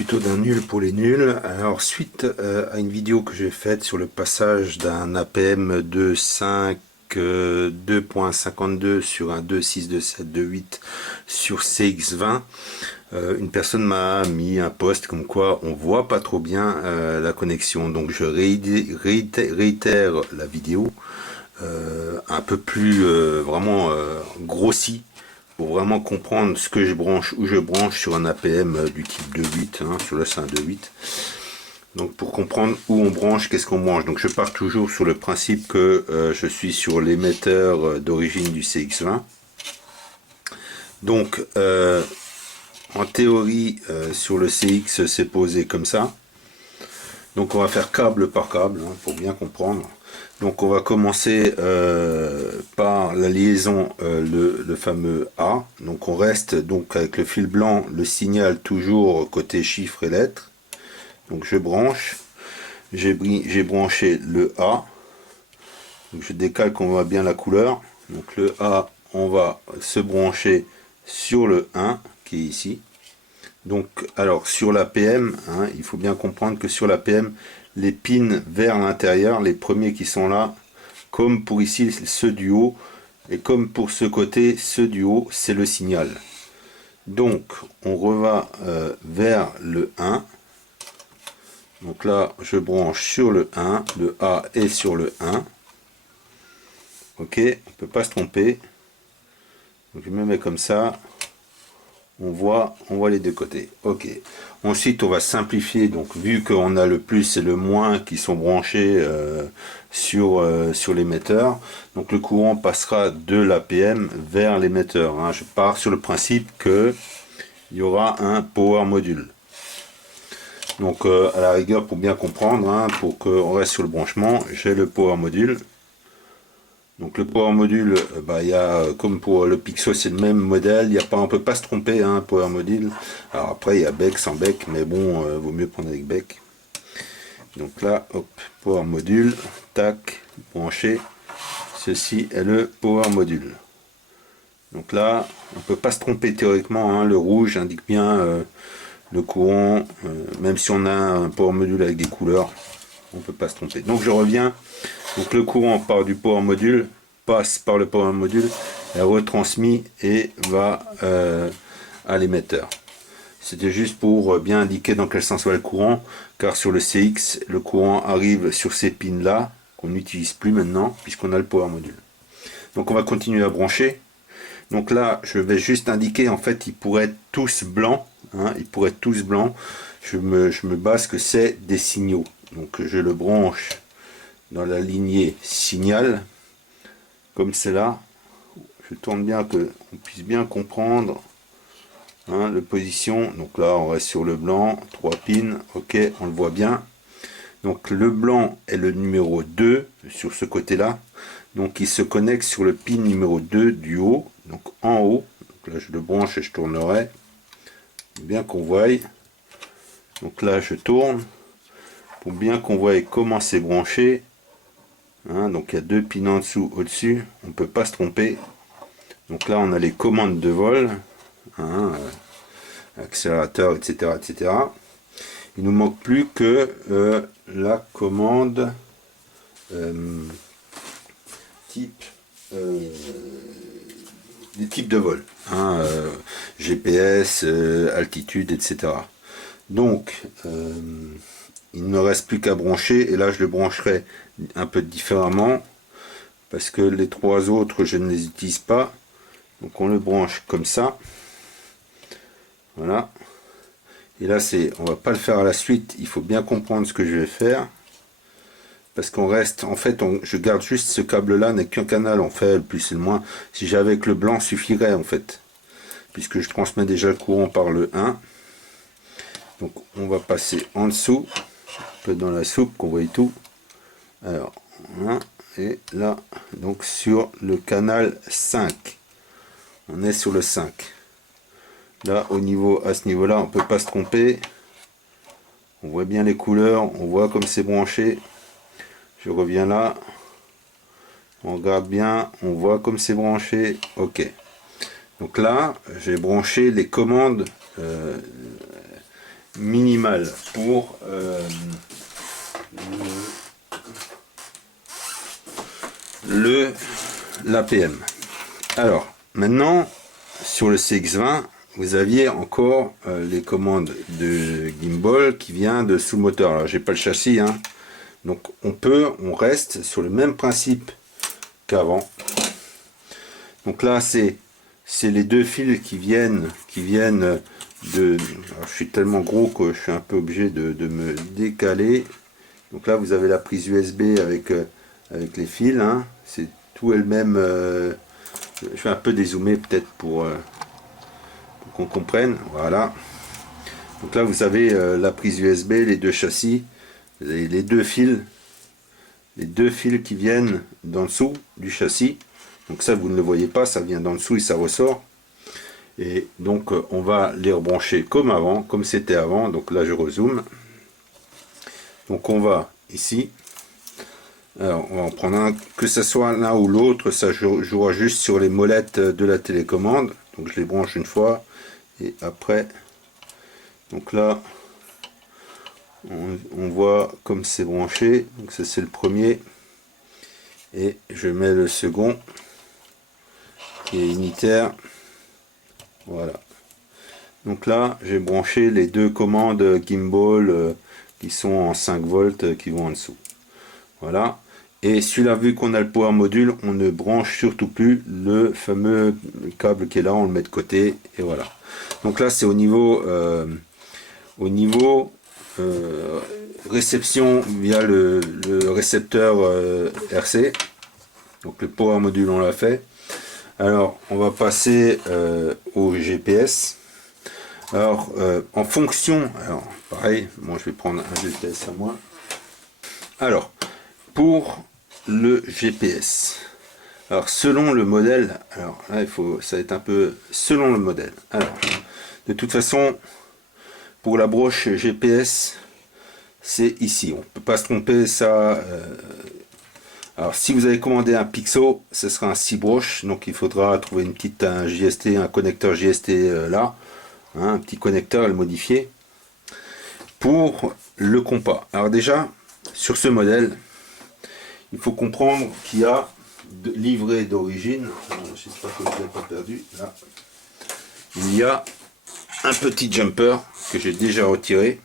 tuto d'un nul pour les nuls. Alors suite à une vidéo que j'ai faite sur le passage d'un APM de 5 2.52 sur un 2.62728 sur CX20, une personne m'a mis un post comme quoi on voit pas trop bien la connexion. Donc je réitère la vidéo un peu plus vraiment grossie, pour vraiment comprendre ce que je branche, où je branche sur un APM du type 2.8, hein, sur le sein 2.8. Donc pour comprendre où on branche, qu'est-ce qu'on branche. Donc je pars toujours sur le principe que je suis sur l'émetteur d'origine du CX20. Donc en théorie sur le CX c'est posé comme ça. Donc on va faire câble par câble, hein, pour bien comprendre. Donc on va commencer par la liaison, le fameux A. Donc on reste donc avec le fil blanc, le signal toujours côté chiffres et lettres. Donc je branche, j'ai branché le A. Donc je décale qu'on voit bien la couleur. Donc le A, on va se brancher sur le 1 qui est ici. Donc alors sur l'APM, hein, il faut bien comprendre que sur l'APM, les pins vers l'intérieur, les premiers qui sont là, comme pour ici ceux du haut, et comme pour ce côté, ceux du haut, c'est le signal. Donc on reva vers le 1. Donc là je branche sur le 1, le A est sur le 1. Ok, on peut pas se tromper. Donc je me mets comme ça. On voit les deux côtés. Ok. Ensuite, on va simplifier. Donc, vu qu'on a le plus et le moins qui sont branchés sur l'émetteur, donc le courant passera de l'APM vers l'émetteur. Hein. Je pars sur le principe que il y aura un power module. Donc, à la rigueur, pour bien comprendre, hein, pour qu'on reste sur le branchement, j'ai le power module. Donc le power module, il y a, comme pour le Pixo, c'est le même modèle, il y a pas, on peut pas se tromper, hein, power module. Alors après il y a bec, sans bec, mais bon, vaut mieux prendre avec bec. Donc là, hop, power module, tac, branché. Ceci est le power module. Donc là, on peut pas se tromper théoriquement, hein, le rouge indique bien le courant, même si on a un power module avec des couleurs, on peut pas se tromper. Donc je reviens. Donc le courant part du power module, passe par le power module, est retransmis et va à l'émetteur. C'était juste pour bien indiquer dans quel sens va le courant, car sur le CX, le courant arrive sur ces pins là, qu'on n'utilise plus maintenant, puisqu'on a le power module. Donc on va continuer à brancher. Donc là, je vais juste indiquer, en fait, ils pourraient être tous blancs, hein, ils pourraient être tous blancs. Je me base que c'est des signaux. Donc je le branche dans la lignée signal, comme c'est là. Je tourne bien, que on puisse bien comprendre, hein, le position. Donc là on reste sur le blanc, 3 pins, ok, on le voit bien. Donc le blanc est le numéro 2 sur ce côté là, donc il se connecte sur le pin numéro 2 du haut, donc en haut. Donc là je le branche et je tournerai bien qu'on voie. Donc là je tourne pour bien qu'on voie comment c'est branché. Hein, donc il y a 2 pins en dessous, au-dessus, on peut pas se tromper. Donc là on a les commandes de vol, hein, accélérateur, etc., etc. Il nous manque plus que la commande type des types de vol, hein, GPS, altitude, etc. Donc il ne reste plus qu'à brancher, et là je le brancherai un peu différemment parce que les trois autres je ne les utilise pas. Donc on le branche comme ça, voilà. Et là on va pas le faire à la suite, il faut bien comprendre ce que je vais faire, parce qu'on reste, en fait je garde juste ce câble là, n'est qu'un canal, on fait le plus et le moins. Si j'avais que le blanc suffirait en fait, puisque je transmets déjà le courant par le 1. Donc on va passer en dessous, un peu dans la soupe qu'on voit tout. Alors, voilà, et là, donc sur le canal 5, on est sur le 5. Là, à ce niveau-là, on peut pas se tromper. On voit bien les couleurs, on voit comme c'est branché. Je reviens là, on regarde bien, on voit comme c'est branché. Ok. Donc là, j'ai branché les commandes minimale pour l'APM. Alors maintenant sur le CX20 vous aviez encore les commandes de gimbal qui vient de sous le moteur. Alors j'ai pas le châssis, hein. Donc on reste sur le même principe qu'avant. Donc là c'est les deux fils qui viennent de... Alors, je suis tellement gros que je suis un peu obligé de me décaler. Donc là vous avez la prise USB avec les fils, hein. C'est tout elle-même. Je vais un peu dézoomer peut-être pour qu'on comprenne. Voilà. Donc là vous avez la prise USB, les deux châssis, vous avez les deux fils qui viennent d'en dessous du châssis. Donc ça vous ne le voyez pas, ça vient d'en dessous et ça ressort. Et donc on va les rebrancher comme avant, comme c'était avant. Donc là je rezoome. Donc on va ici. Alors on va en prendre un, que ce soit l'un ou l'autre, ça jouera juste sur les molettes de la télécommande. Donc je les branche une fois et après, donc là on voit comme c'est branché. Donc ça c'est le premier et je mets le second qui est unitaire. Voilà. Donc là j'ai branché les deux commandes gimbal qui sont en 5 volts qui vont en dessous. Voilà. Et celui-là, vu qu'on a le power module, on ne branche surtout plus le fameux câble qui est là, on le met de côté et voilà. Donc là c'est au niveau réception via le récepteur RC. Donc le power module on l'a fait. Alors on va passer au GPS. Alors en fonction, alors pareil, moi je vais prendre un GPS à moi. Alors pour le GPS, alors selon le modèle, alors là ça va être un peu selon le modèle. Alors de toute façon pour la broche GPS c'est ici, on peut pas se tromper ça. Alors si vous avez commandé un Pixo, ce sera un 6 broches, donc il faudra trouver un JST, un connecteur JST là, hein, un petit connecteur à le modifier. Pour le compas, alors déjà sur ce modèle il faut comprendre qu'il y a livré d'origine, j'espère que je ne l'ai pas perdu là, il y a un petit jumper que j'ai déjà retiré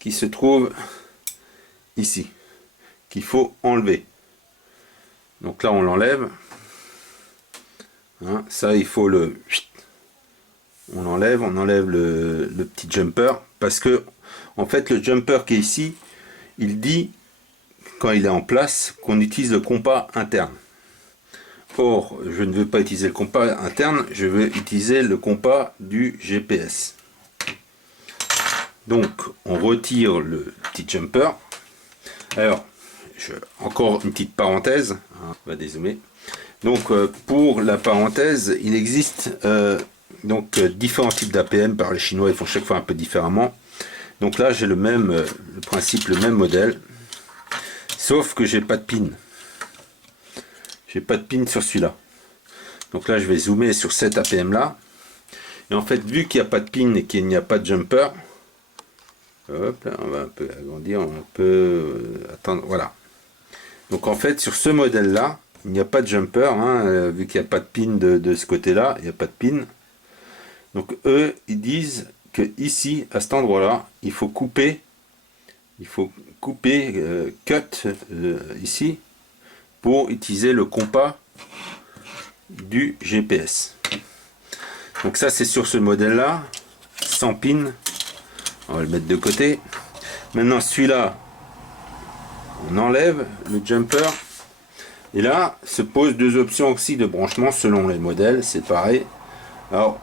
qui se trouve ici, qu'il faut enlever. Donc là on l'enlève, hein, ça il faut on enlève le petit jumper, parce que en fait le jumper qui est ici, il dit quand il est en place qu'on utilise le compas interne. Or je ne veux pas utiliser le compas interne, je veux utiliser le compas du GPS. Donc on retire le petit jumper. Alors encore une petite parenthèse, hein, on va dézoomer. Donc pour la parenthèse, il existe différents types d'APM. Par les Chinois, ils font chaque fois un peu différemment. Donc là j'ai le principe, le même modèle, sauf que j'ai pas de pin. J'ai pas de pin sur celui-là. Donc là je vais zoomer sur cet APM là. Et en fait, vu qu'il n'y a pas de pin et qu'il n'y a pas de jumper, hop, là, on va un peu agrandir, on peut attendre, voilà. Donc en fait, sur ce modèle là, il n'y a pas de jumper, hein, vu qu'il n'y a pas de pin de ce côté là, il n'y a pas de pin. Donc eux, ils disent que ici, à cet endroit là, il faut couper, cut ici, pour utiliser le compas du GPS. Donc ça c'est sur ce modèle là, sans pin. On va le mettre de côté. Maintenant celui-là, on enlève le jumper. Et là se posent deux options aussi de branchement selon les modèles, c'est pareil. Alors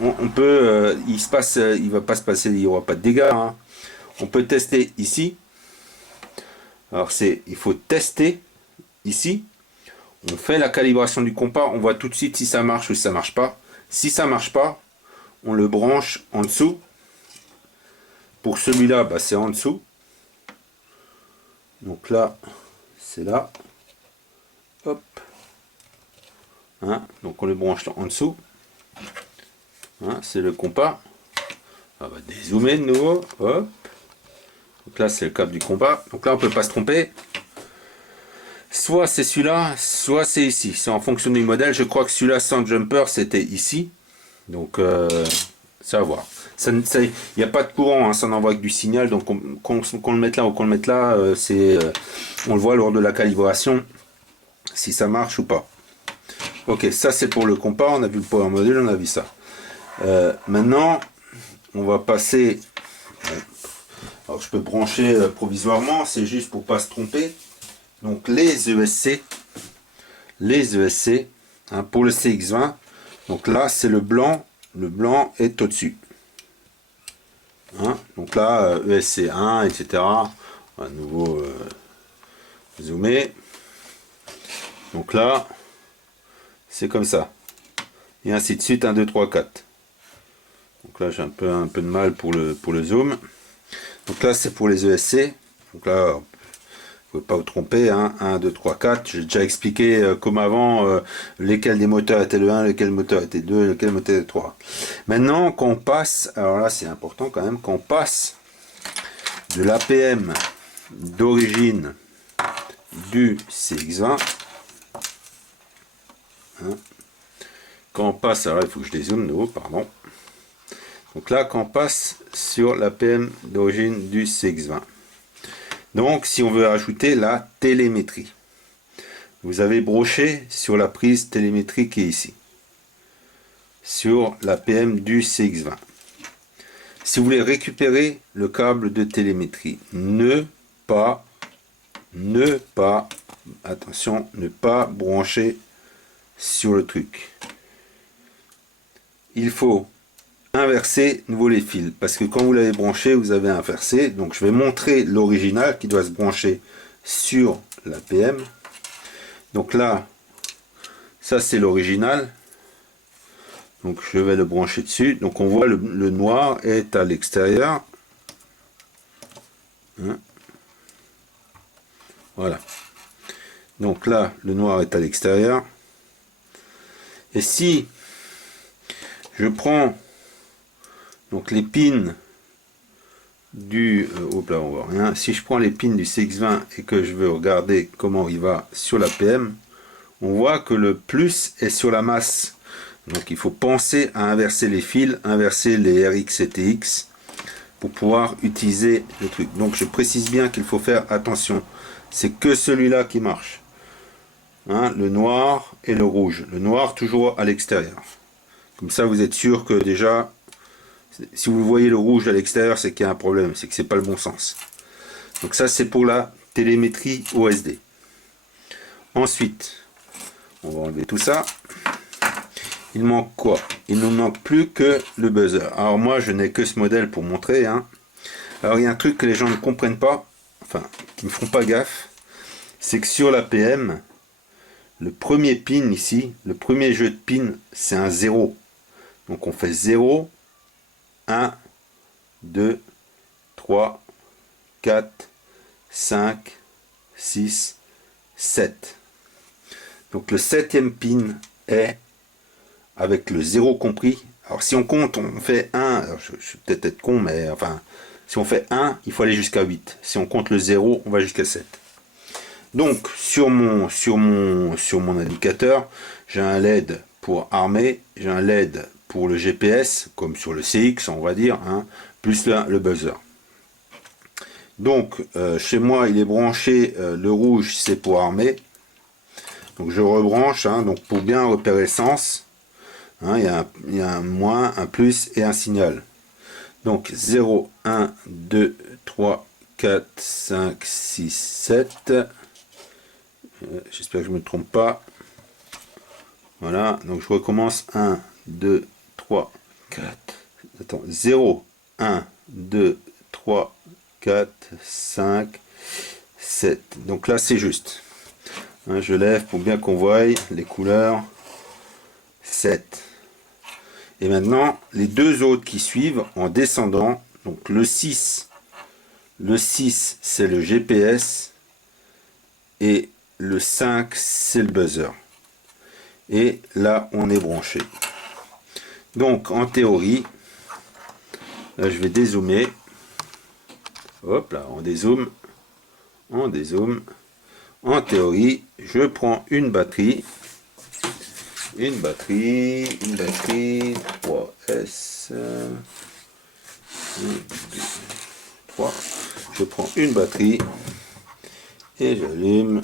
on peut, il va pas se passer, il n'y aura pas de dégâts, hein. On peut tester ici. Alors il faut tester ici. On fait la calibration du compas, on voit tout de suite si ça marche ou si ça marche pas. Si ça marche pas, on le branche en dessous. Pour celui-là, bah, c'est en dessous. Donc là, c'est là. Hop. Hein, donc on le branche en dessous. Hein, c'est le compas. On va dézoomer de nouveau. Hop. Donc là, c'est le câble du combat. Donc là, on peut pas se tromper. Soit c'est celui-là, soit c'est ici. C'est en fonction du modèle. Je crois que celui-là sans jumper, c'était ici. Donc, ça va voir. Il n'y a pas de courant, hein, ça n'envoie que du signal. Donc, qu'on le mette là ou qu'on le mette là, on le voit lors de la calibration, si ça marche ou pas. Ok, ça c'est pour le compas. On a vu le power module, on a vu ça. Maintenant, on va passer. Alors, je peux brancher provisoirement, c'est juste pour pas se tromper. Donc les ESC, hein, pour le CX20, donc là c'est le blanc est au-dessus. Hein, donc là, ESC1, etc. À nouveau zoomer. Donc là, c'est comme ça. Et ainsi de suite, 1, 2, 3, 4. Donc là, j'ai un peu de mal pour le zoom. Donc là, c'est pour les ESC. Donc là, vous ne pouvez pas vous tromper, hein. 1, 2, 3, 4. J'ai déjà expliqué comme avant lesquels des moteurs étaient le 1, lesquels moteurs étaient 2, lesquels moteurs étaient 3. Maintenant, quand on passe, alors là c'est important quand même, quand on passe de l'APM d'origine du CX20, hein, quand on passe, alors il faut que je dézoome de nouveau, pardon. Donc là, quand on passe sur l'APM d'origine du CX20. Donc, si on veut ajouter la télémétrie, vous avez broché sur la prise télémétrie qui est ici, sur l'APM du CX20. Si vous voulez récupérer le câble de télémétrie, ne pas, attention, ne pas brancher sur le truc. Il faut inverser nouveau les fils, parce que quand vous l'avez branché, vous avez inversé. Donc je vais montrer l'original qui doit se brancher sur l'APM. Donc là, ça c'est l'original. Donc je vais le brancher dessus. Donc on voit le noir est à l'extérieur. Hein, voilà. Donc là, le noir est à l'extérieur. Et si je prends donc les pins du hop là, on voit rien. Si je prends les pins du CX20 et que je veux regarder comment il va sur l'APM, on voit que le plus est sur la masse. Donc il faut penser à inverser les fils, inverser les RX et TX pour pouvoir utiliser le truc. Donc je précise bien qu'il faut faire attention. C'est que celui-là qui marche. Hein, le noir et le rouge. Le noir toujours à l'extérieur. Comme ça vous êtes sûr que déjà, si vous voyez le rouge à l'extérieur, c'est qu'il y a un problème, c'est que c'est pas le bon sens. Donc ça c'est pour la télémétrie OSD. Ensuite, on va enlever tout ça. Il manque quoi? Il ne nous manque plus que le buzzer. Alors moi je n'ai que ce modèle pour montrer. Hein. Alors il y a un truc que les gens ne comprennent pas, enfin qui ne font pas gaffe, c'est que sur l'APM, le premier pin ici, le premier jeu de pin, c'est un 0. Donc on fait 0, 1, 2, 3, 4, 5, 6, 7. Donc le 7e pin est avec le 0 compris. Alors si on compte, on fait 1, alors je suis peut-être être con, mais enfin, si on fait 1, il faut aller jusqu'à 8. Si on compte le 0, on va jusqu'à 7. Donc sur mon indicateur, j'ai un LED pour armer, j'ai un LED pour le GPS, comme sur le CX, on va dire, hein, plus le buzzer. Donc chez moi, il est branché, le rouge c'est pour armer. Donc je rebranche, hein, donc pour bien repérer le sens. Hein, il y a un moins, un plus et un signal. Donc 0, 1, 2, 3, 4, 5, 6, 7. J'espère que je ne me trompe pas. Voilà, donc je recommence. 1, 2, 3, 4. Attends, 0, 1, 2, 3, 4, 5, 7. Donc là, c'est juste. Hein, je lève pour bien qu'on voie les couleurs. 7. Et maintenant, les deux autres qui suivent en descendant, donc le 6 c'est le GPS et le 5 c'est le buzzer. Et là, on est branché. Donc, en théorie, Là, je vais dézoomer. Hop là, on dézoome. On dézoome. En théorie, je prends une batterie. Une batterie 3S. 1, 2, 3. Je prends une batterie et j'allume.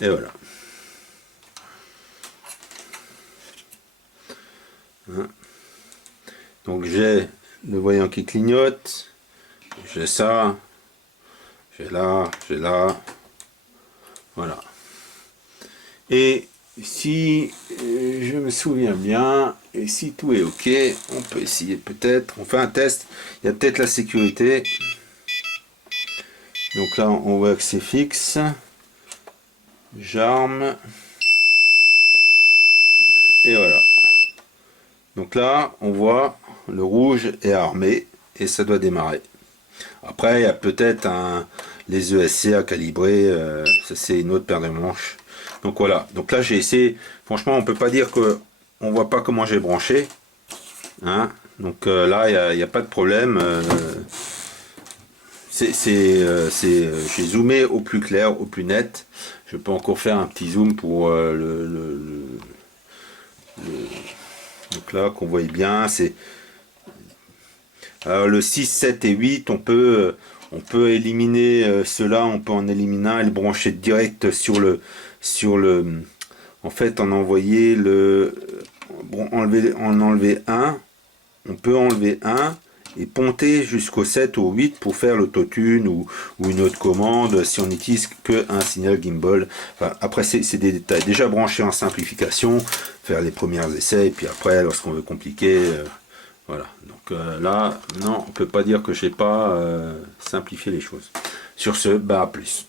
Et voilà. Donc j'ai le voyant qui clignote, j'ai ça, j'ai là, voilà. Et si je me souviens bien, et si tout est ok, on peut essayer peut-être, on fait un test, il y a peut-être la sécurité. Donc là on voit que c'est fixe, j'arme, et voilà. Donc là on voit le rouge est armé et ça doit démarrer. Après il y a peut-être les ESC à calibrer, ça c'est une autre paire de manches. Donc voilà, donc là j'ai essayé, franchement on peut pas dire que on voit pas comment j'ai branché, hein. Donc là il n'y a pas de problème, j'ai zoomé au plus clair, au plus net. Je peux encore faire un petit zoom pour donc là qu'on voit bien, c'est le 6, 7 et 8, on peut éliminer cela, on peut en éliminer un et le brancher direct sur le en fait on envoyer en enlever un, on peut enlever un et ponter jusqu'au 7 ou au 8 pour faire l'autotune ou une autre commande si on n'utilise qu'un signal gimbal. Enfin, après c'est des détails, déjà branché en simplification, faire les premiers essais et puis après lorsqu'on veut compliquer, voilà. Donc là non, on peut pas dire que j'ai pas simplifié les choses. Sur ce, bah à plus.